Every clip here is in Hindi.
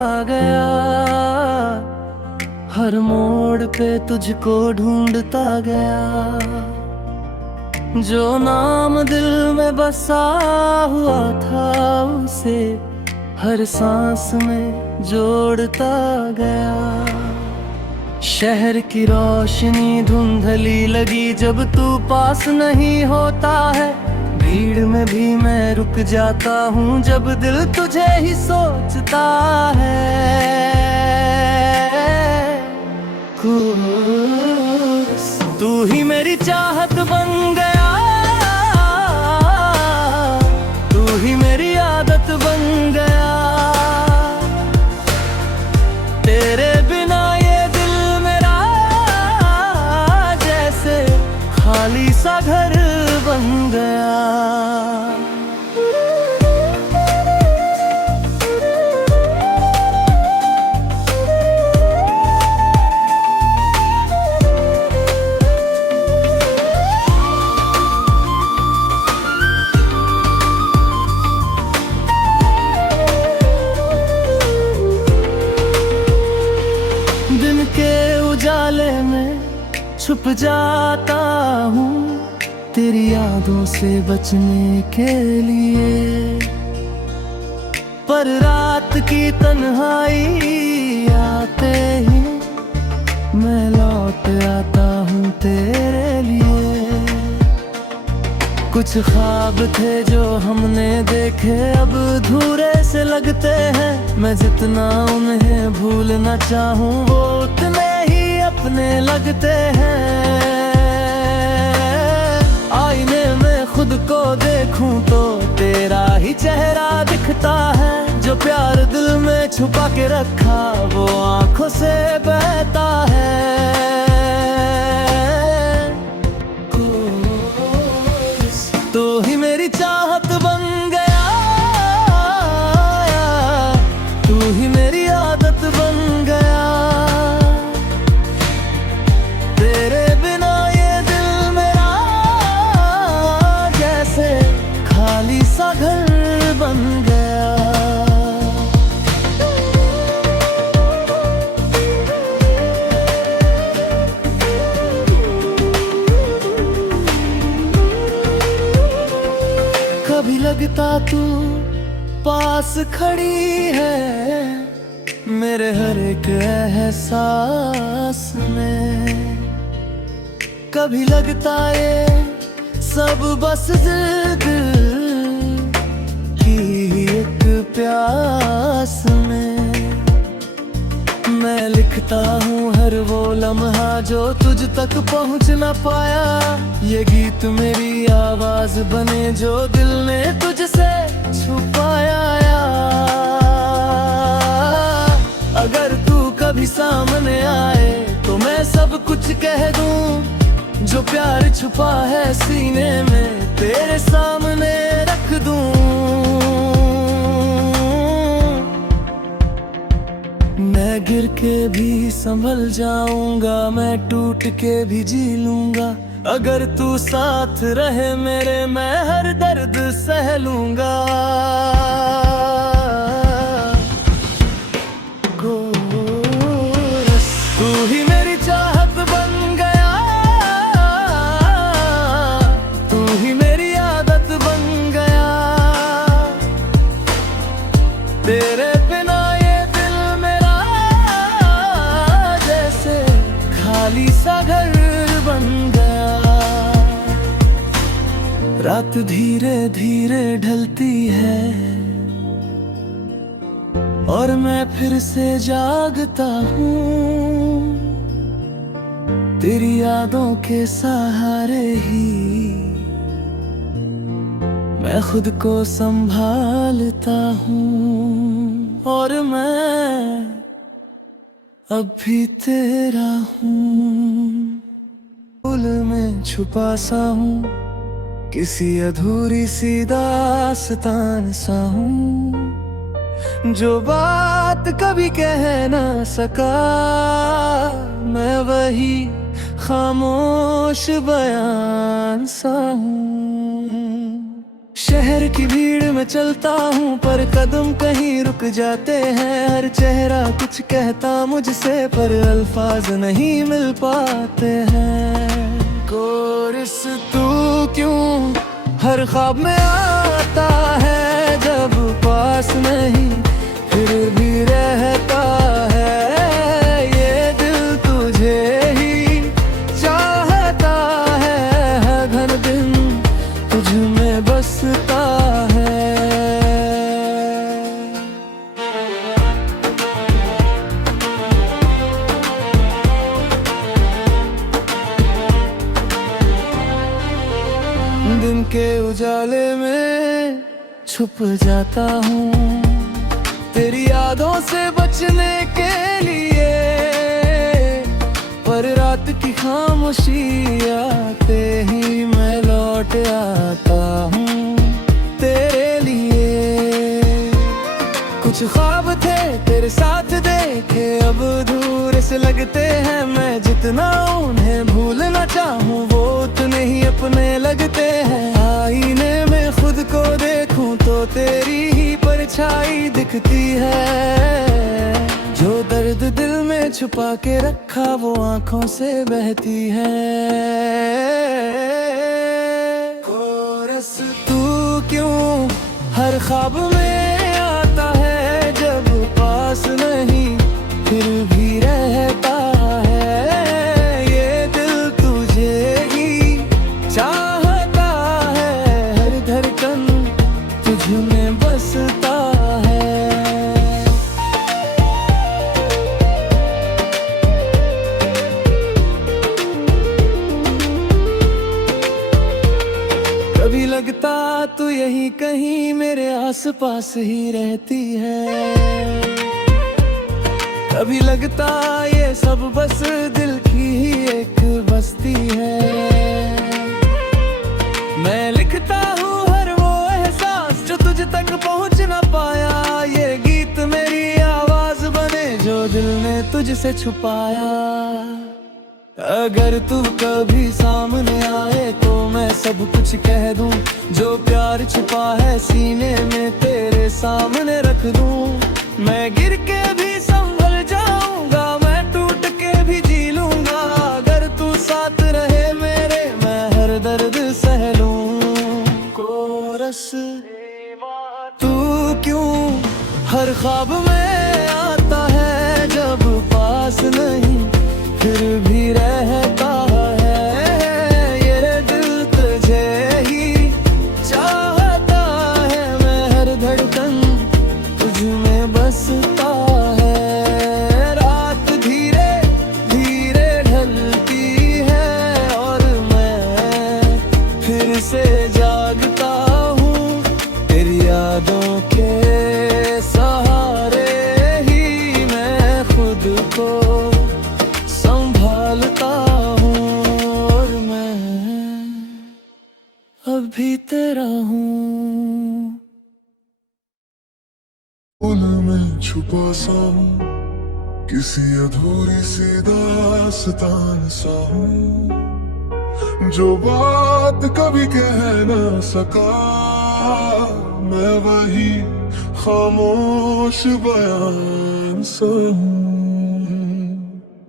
आ गया, हर मोड़ पे तुझको ढूंढता गया। जो नाम दिल में बसा हुआ था उसे हर सांस में जोड़ता गया। शहर की रोशनी धुंधली लगी जब तू पास नहीं होता है। भीड़ में भी मैं रुक जाता हूँ जब दिल तुझे ही सोचता है। तू ही मेरी चाहत बन गया, तू ही मेरी आदत बन गया। तेरे बिना ये दिल मेरा जैसे खाली सा घर बन गया। दिन के उजाले में छुप जाता हूँ तेरी यादों से बचने के लिए। पर रात की तन्हाई आते ही मैं लौट आता हूँ तेरे लिए। कुछ ख्वाब थे जो हमने देखे अब अधूरे से लगते हैं। मैं जितना उन्हें भूलना चाहूँ वो उतने ही अपने लगते हैं। आईने में खुद को देखूं तो तेरा ही चेहरा दिखता है। जो प्यार दिल में छुपा के रखा वो आंखों से बहता है। तू ही मेरी चाहत बन गया, तू ही मेरी आदत बन गया। तेरे बिना ये दिल मेरा जैसे खाली सा घर बन गया। कभी लगता तू पास खड़ी है मेरे हर एक एहसास में। कभी लगता ये सब बस दिल की एक प्यास में। मैं लिखता हूँ हर वो लम्हा जो तुझ तक पहुँच न पाया। ये गीत मेरी आवाज बने जो दिल ने तुझसे छुपाया। अगर तू कभी सामने आए तो मैं सब कुछ कह दूँ। जो प्यार छुपा है सीने में तेरे सामने रख दूँ। मैं गिर के भी संभल जाऊंगा, मैं टूट के भी जी लूंगा। अगर तू साथ रहे मेरे मैं हर दर्द सह लूंगा। तू ही मेरी चाहत बन गया, तू ही मेरी आदत बन गया। तेरे बिना खाली सा घर बन गया। रात धीरे धीरे ढलती है और मैं फिर से जागता हूँ तेरी यादों के सहारे ही। मैं खुद को संभालता हूँ और मैं अब भी तेरा हूँ। फूल में छुपा सा हूँ किसी अधूरी सी दास्तान सा हूँ। जो बात कभी कह ना सका मैं वही खामोश बयान सा हूँ। शहर की भीड़ में चलता हूँ पर कदम कहीं रुक जाते हैं। हर चेहरा कुछ कहता मुझसे पर अल्फाज नहीं मिल पाते हैं। कोरिस तू क्यों हर ख्वाब में आता है, जब पास नहीं फिर भी रहता है। ये दिल तुझे ही चाहता है, हर दिन तुझ में बसता है। दिन के उजाले में छुप जाता हूँ तेरी यादों से बचने के लिए, पर रात की खामोशी आते ही मैं लौट आता हूँ तेरे लिए। कुछ ख्वाब थे तेरे साथ देखे अब अधूरे से लगते हैं। मैं जितना उन्हें भूलना चाहूँ वो उतने ही अपने लगते हैं। आईने में खुद को देखूं तो तेरी ही परछाई दिखती है। जो दर्द दिल में छुपा के रखा वो आंखों से बहती है। कोरस तू क्यों हर ख्वाब में आता है, जब पास नहीं फिर भी रहता है। ये दिल तुझे ही चाहता है, हर धड़कन तुझ में बसता है। कभी लगता तू यही कहीं मेरे आसपास ही रहती है। कभी लगता ये सब बस दिल की ही एक बस्ती है। मैं लिखता हूँ हर वो एहसास जो तुझ तक पहुँच ना पाया। ये गीत मेरी आवाज बने जो दिल ने तुझसे छुपाया। अगर तू कभी सामने आए तो मैं सब कुछ कह दूं, जो प्यार छिपा है सीने में तेरे सामने रख दूं। मैं गिर के भी संभल जाऊंगा, मैं टूट के भी जी लूंगा। अगर तू साथ रहे मेरे मैं हर दर्द सह लूं। कोरस तू क्यों हर ख्वाब में आता है, जब पास नहीं फिर भी रहता है। ये दिल तुझे ही चाहता है, मैं हर धड़कन तुझ में बसता है। रात धीरे धीरे ढलती है और मैं फिर से जागता हूँ तेरी यादों के सहारे ही। मैं खुद को संभालता हूँ और मैं अभी तेरा हूँ। फूल में छुपा सा हूँ, किसी अधूरी सी दास्तान सा हूँ। जो बात कभी कह ना सका मैं वही खामोश बयान सा हूँ।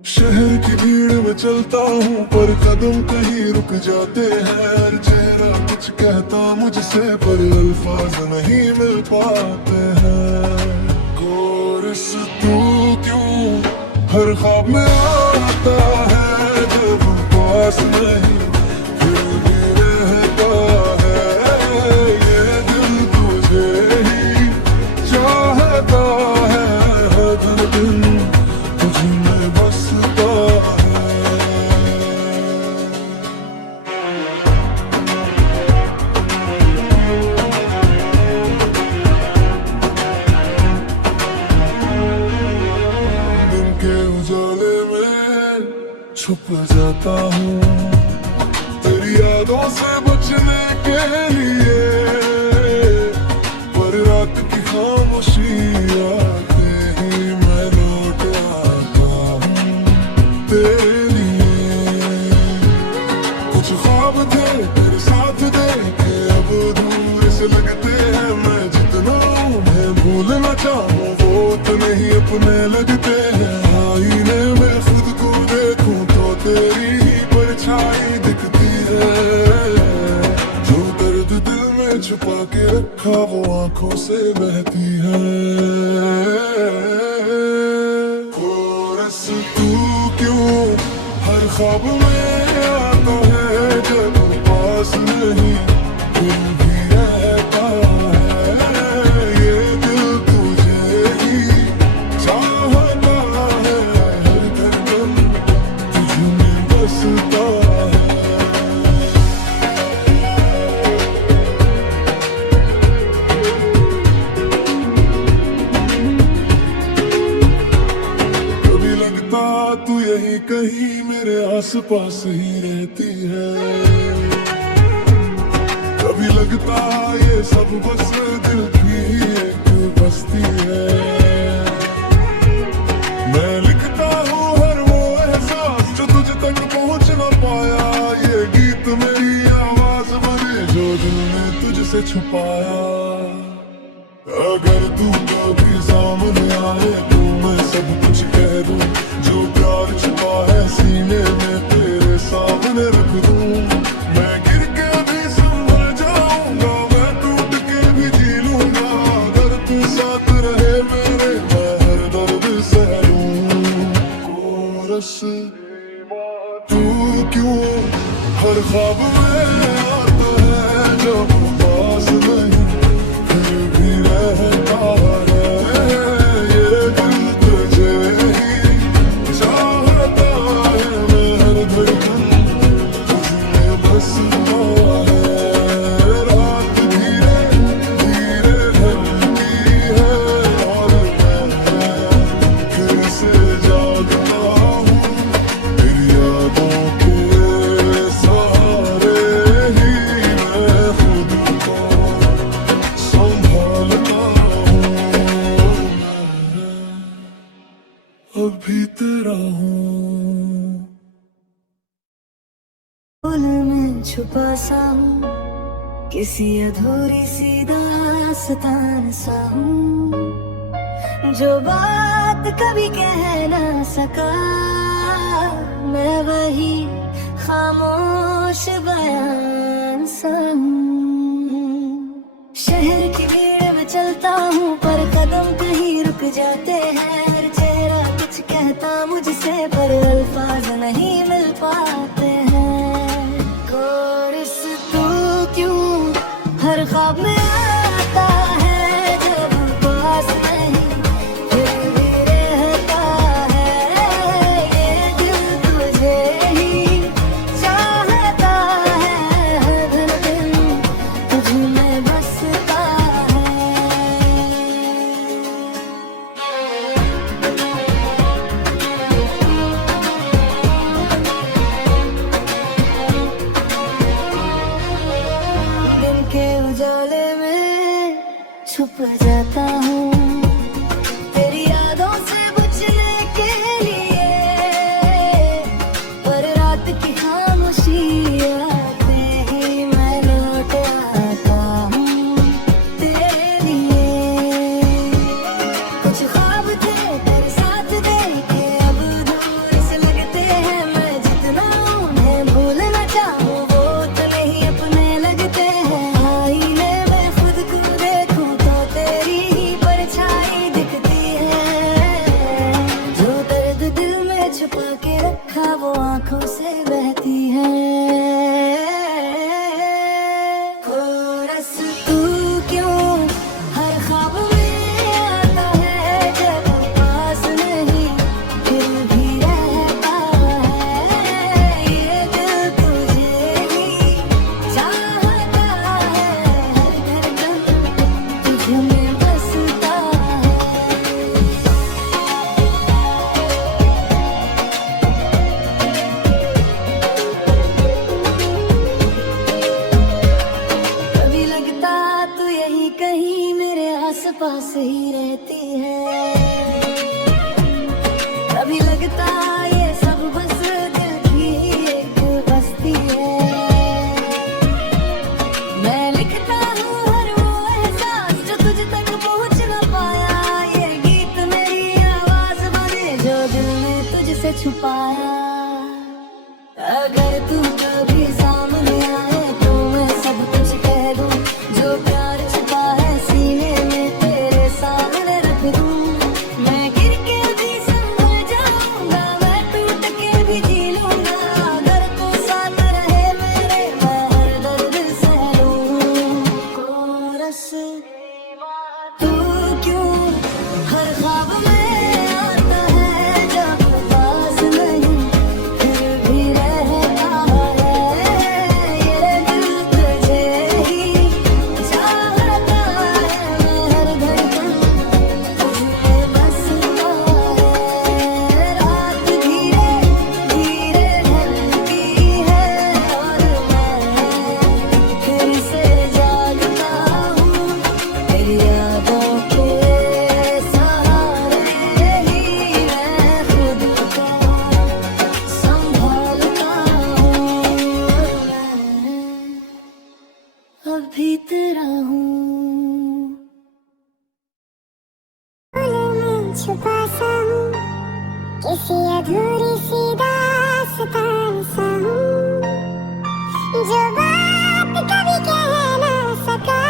शहर की भीड़ में चलता हूँ पर कदम कहीं रुक जाते हैं। हर चेहरा कुछ कहता मुझसे पर अल्फाज नहीं मिल पाते हैं। कोरस तू क्यों हर ख्वाब में आता है, जब पास नहीं फिर भी रहता है। ये दिल तुझे ही चाहता है, हर दिन तुझ में बसता है। दिन के उजाले में छुप जाता हूँ तेरी यादों से बचने के लिए, पर रात की खामोशी आते ही मैं लौट आता हूँ तेरे लिए। कुछ ख्वाब थे तेरे साथ देखे अब दूर से अपने लगते हैं। आईने में खुद को देखूं तो तेरी ही परछाई दिखती है। जो दर्द दिल में छुपा के रखा वो आंखों से बहती है। कोरस तू क्यों हर ख्वाब में आता है, जब पास नहीं फिर भी रहता है। ये दिल तुझे ही चाहता है, हर धड़कन तुझ में बसता है। कभी लगता तू यही कहीं मेरे आसपास ही रहती है। कभी लगता ये सब बस दिल की एक बस्ती है। मैं लिखता हूँ हर वो एहसास जो तुझ तक पहुँच न पाया। ये गीत मेरी आवाज बने जो दिल ने तुझसे छुपाया। अगर तू कभी सामने आए तो मैं सब कुछ कह दूं। जो प्यार छुपा है सीने में तेरे सामने रख दूं। मैं गिर के भी संभल जाऊंगा, मैं टूट के भी जी लूंगा। अगर तू साथ रहे मेरे मैं हर दर्द सह लूं। कोरस तू क्यों हर ख्वाब में आता है, जब पास नहीं फिर भी रहता है। ये दिल तुझे ही चाहता है, मैं हर धड़कन तुझ में बसता है। रात धीरे धीरे ढलती है और मैं फिर से जागता हूँ। तेरी यादों के सहारे ही मैं खुद को संभालता हूँ। मैं अभी तेरा हूँ। फूल में छुपा सा हूँ, किसी अधूरी सी दास्तान सा हूँ। जो बात कभी कह ना सका, मैं वही खामोश बयान सा हूँ। शहर की भीड़ में चलता हूँ पर कदम कहीं रुक जाते हैं। हर चेहरा कुछ कहता मुझसे पर अल्फाज नहीं मिल पाते हैं। कोरस तू क्यों हर ख्वाब में आता है, जब पास नहीं फिर भी रहता है। ये दिल तुझे ही चाहता है, हर दिन तुझ में बसता है। छुपाया। अगर तू कभी सामने आए तो मैं सब कुछ कह दूं, जो प्यार छुपा है सीने में तेरे सामने रख दूं। मैं गिर के भी संभल जाऊंगा, मैं टूट के भी जी लूंगा। अगर तू साथ रहे मेरे मैं हर दर्द सह लूं। कोरस तू क्यों हर ख्वाब में आता है जब पास नहीं, फिर भी रहता है ये दिल तुझे ही चाहता है। हर धड़कन तुझमें बसता है। रात धीरे धीरे ढलती है और मैं फिर से जागता हूँ। तेरी यादों के सहारे ही मैं खुद को संभालता हूँ। मैं अभी तेरा हूँ। में छुपा सा हूँ, किसी अधूरी सी दास्तान सा हूँ, जो बात कभी कह ना सका।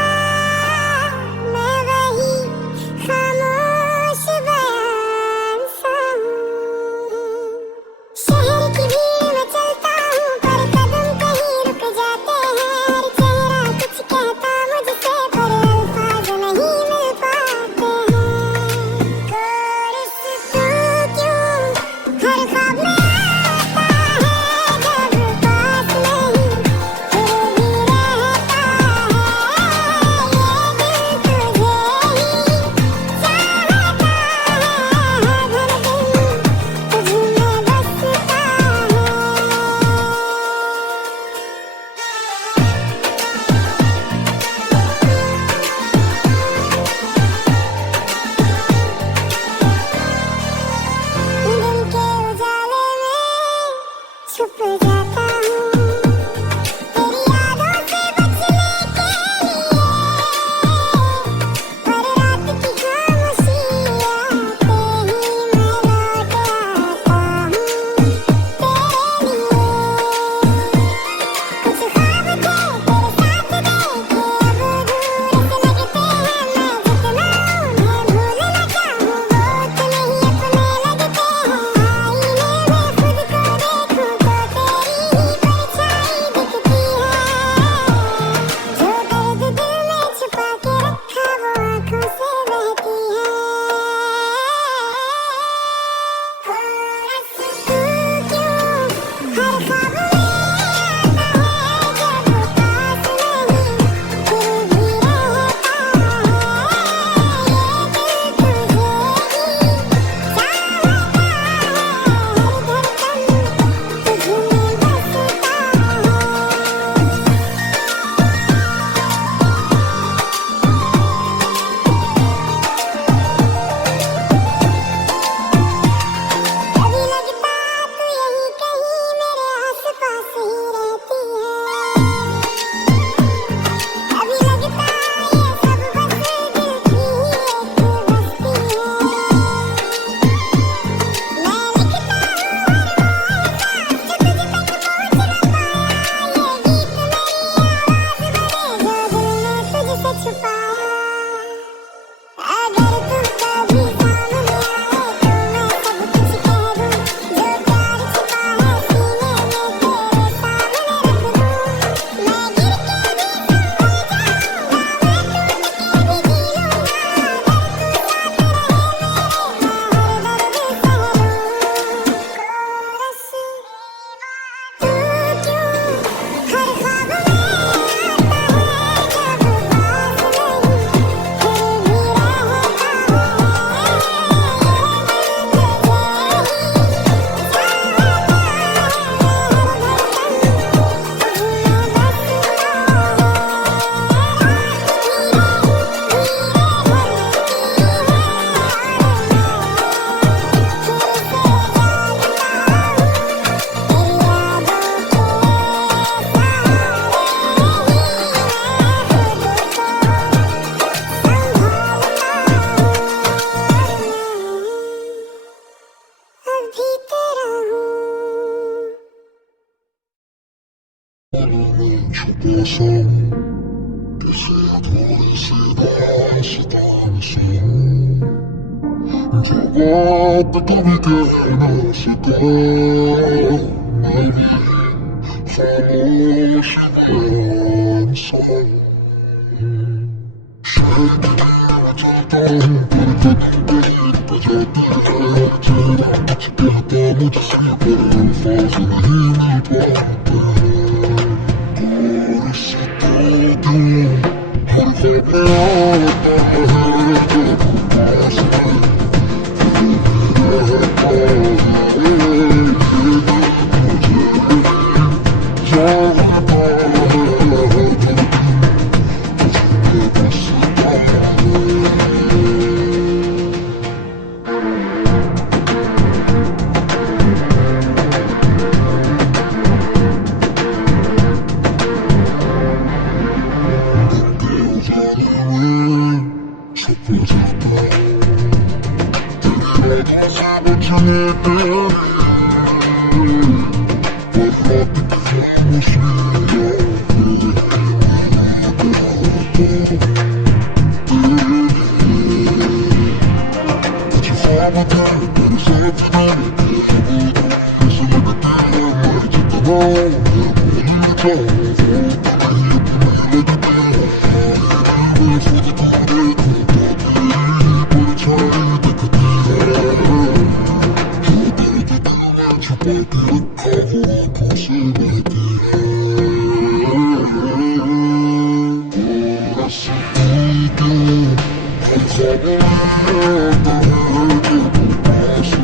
मैं वही खामोश बयान सा हूँ। शहर की भीड़ में चलता हूँ पर कदम कहीं रुक जाते हैं। हर चेहरा कुछ कहता मुझसे पर अल्फाज नहीं मिल पाते हैं। कोरस तू क्यों हर ख्वाब में छुपा सा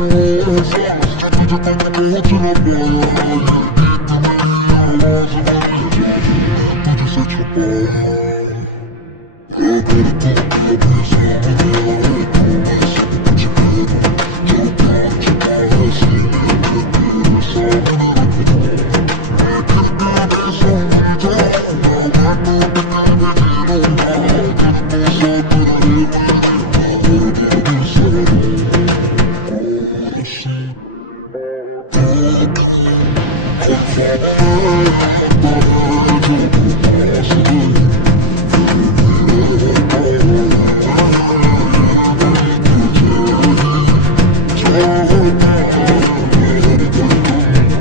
हूँ किसी अधूरी सी दास्तान सा हूँ जो बात कभी कह ना सका मैं भी खामोश बयान सा हूँ शायद मैं चलता हूँ पर कदम कहीं बजाती है चेहरा कुछ कहता मुझसे पर अल्फाज नहीं मिल पाते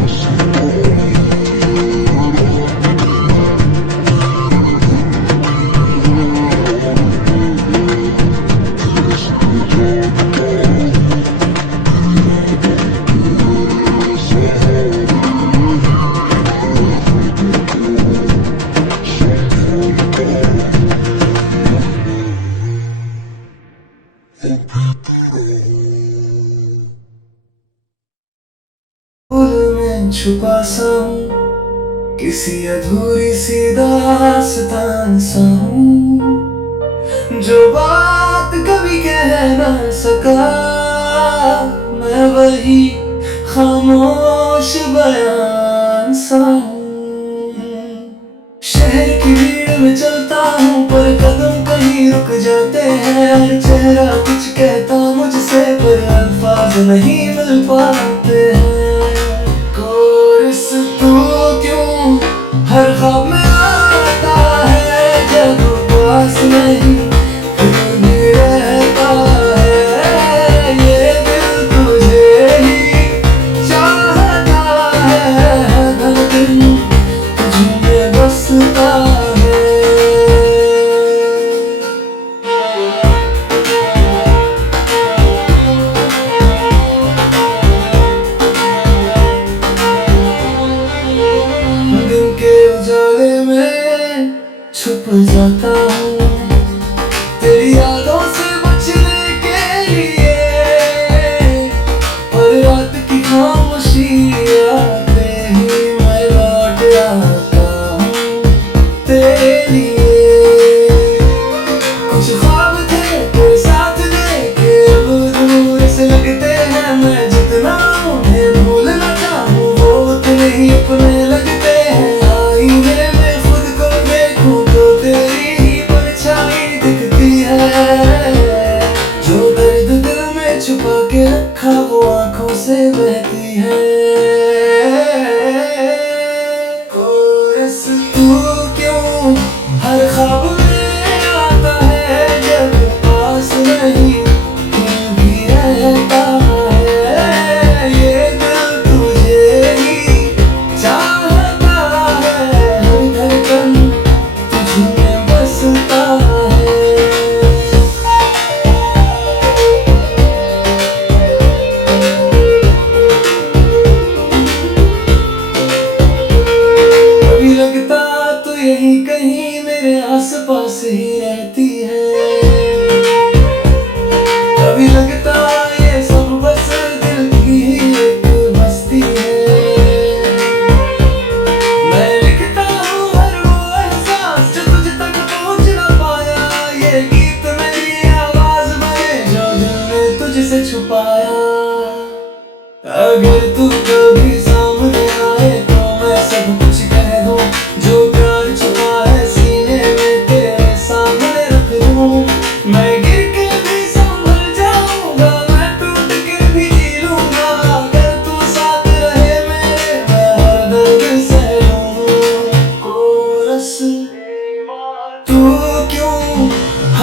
और इससे तो क्यों हर ख्वाब में आता है जब पास छुपा सा हूँ किसी अधूरी सी दास्तान सा हूँ जो बात कभी कह ना सका मैं वही खामोश बयान सा हूँ शहर की भीड़ में चलता हूँ पर कदम कहीं रुक जाते हैं हर चेहरा कुछ कहता मुझसे पर अल्फाज नहीं मिल पाते हैं हर ख्वाब में आता है जब पास नहीं फिर भी रहता है ये दिल तुझे ही चाहता है हर दिन तुझमें बसता है छुप जाता हूँ तेरे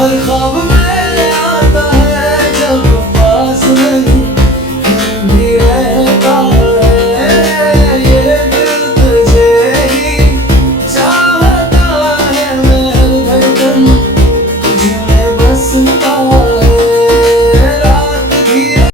हर ख्वाब में